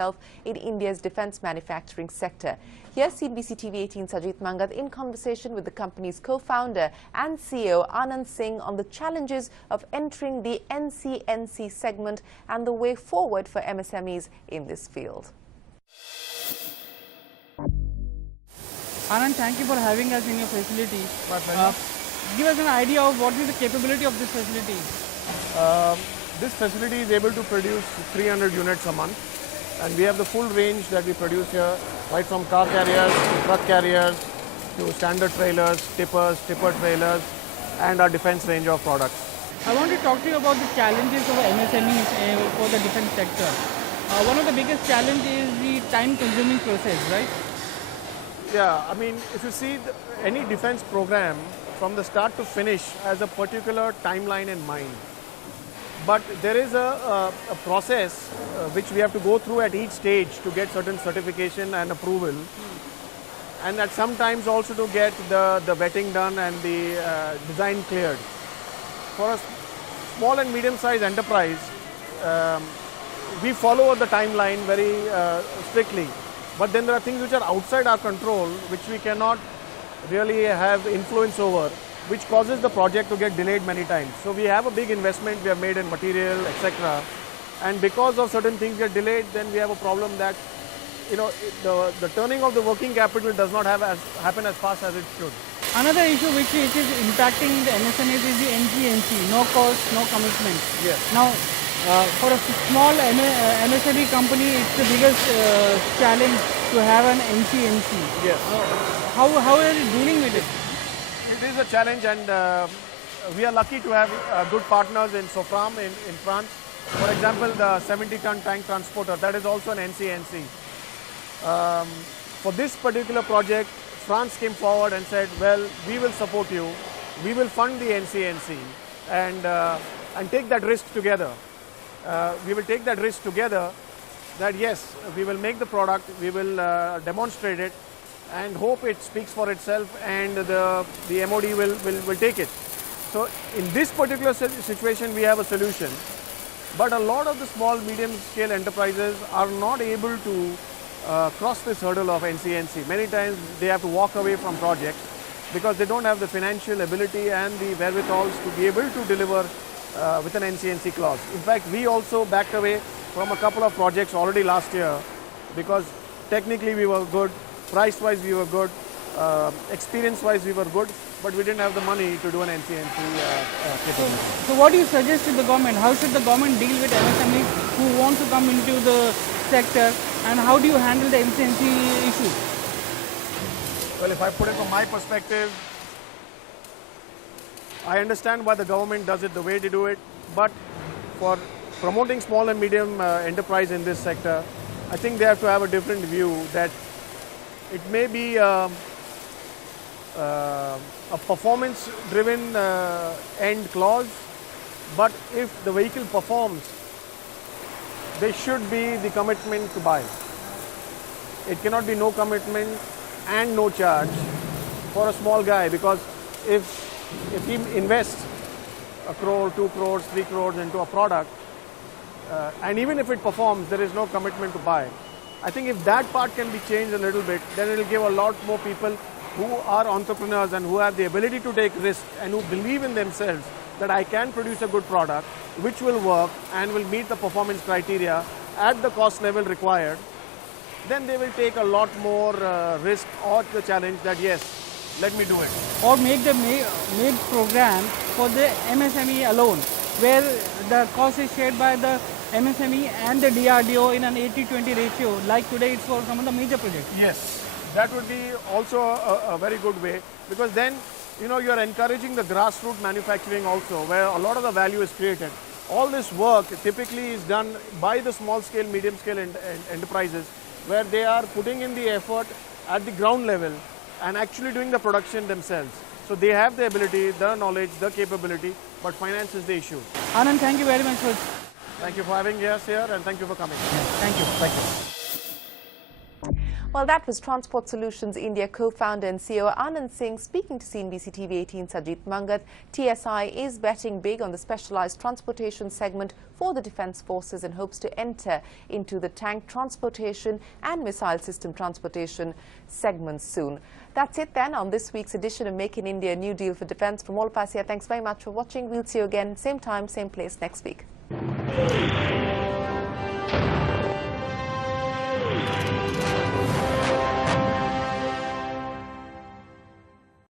in India's defence manufacturing sector. Here's CNBC TV 18 Sajit Mangat in conversation with the company's co-founder and CEO Anand Singh on the challenges of entering the NCNC segment and the way forward for MSMEs in this field. Anand, thank you for having us in your facility. Give us an idea of what is the capability of this facility. This facility is able to produce 300 units a month, and we have the full range that we produce here, right from car carriers to truck carriers to standard trailers, tippers, tipper trailers, and our defense range of products. I want to talk to you about the challenges of MSMEs for the defense sector. One of the biggest challenges is the time-consuming process, right? Yeah, I mean, if you see any defense program, from the start to finish has a particular timeline in mind. But there is a process which we have to go through at each stage to get certain certification and approval, and at sometimes also to get the vetting done and the design cleared. For a small and medium-sized enterprise, we follow the timeline very strictly. But then there are things which are outside our control, which we cannot really have influence over, which causes the project to get delayed many times. So we have a big investment we have made in material, etc. And because of certain things get delayed, then we have a problem that, you know, the turning of the working capital does not happen as fast as it should. Another issue which is impacting the MSMEs is the NCNC, no cost, no commitment. Yes. Now, for a small MSME company, it's the biggest challenge to have an NCNC. Yes. How are you dealing with it? It is a challenge, and we are lucky to have good partners in Sofram in France. For example, the 70-ton tank transporter, that is also an NCNC. For this particular project, France came forward and said, well, we will support you, we will fund the NCNC and take that risk together. We will take that risk together that yes, we will make the product, we will demonstrate it, and hope it speaks for itself, and the MOD will take it. So in this particular situation, we have a solution. But a lot of the small, medium-scale enterprises are not able to cross this hurdle of NCNC. Many times they have to walk away from projects because they don't have the financial ability and the wherewithals to be able to deliver with an NCNC clause. In fact, we also backed away from a couple of projects already last year because technically we were good, price-wise we were good, experience-wise we were good, but we didn't have the money to do an NCNC capability. So what do you suggest to the government? How should the government deal with MSMEs who want to come into the sector, and how do you handle the NCNC issue? Well, if I put it from my perspective, I understand why the government does it the way they do it, but for promoting small and medium enterprise in this sector, I think they have to have a different view that it may be a performance-driven end clause, but if the vehicle performs, there should be the commitment to buy. It cannot be no commitment and no charge for a small guy, because if he invests a crore, 2 crores, 3 crores into a product, and even if it performs, there is no commitment to buy. I think if that part can be changed a little bit, then it will give a lot more people who are entrepreneurs and who have the ability to take risks and who believe in themselves that I can produce a good product which will work and will meet the performance criteria at the cost level required, then they will take a lot more risk or the challenge that yes, let me do it. Or make program for the MSME alone, where the cost is shared by the MSME and the DRDO in an 80-20 ratio, like today it's for some of the major projects. Yes, that would be also a very good way, because then, you know, you are encouraging the grassroots manufacturing also, where a lot of the value is created. All this work typically is done by the small scale, medium scale enterprises, where they are putting in the effort at the ground level and actually doing the production themselves. So they have the ability, the knowledge, the capability, but finance is the issue. Anand, thank you very much for. Thank you for having us here, and thank you for coming. Thank you. Thank you. Well, that was Transport Solutions India co-founder and CEO Anand Singh speaking to CNBC TV 18 Sajit Mangat. TSI is betting big on the specialized transportation segment for the Defence Forces and hopes to enter into the tank transportation and missile system transportation segments soon. That's it then on this week's edition of Make in India, New Deal for Defence. From all of us here, thanks very much for watching. We'll see you again, same time, same place next week.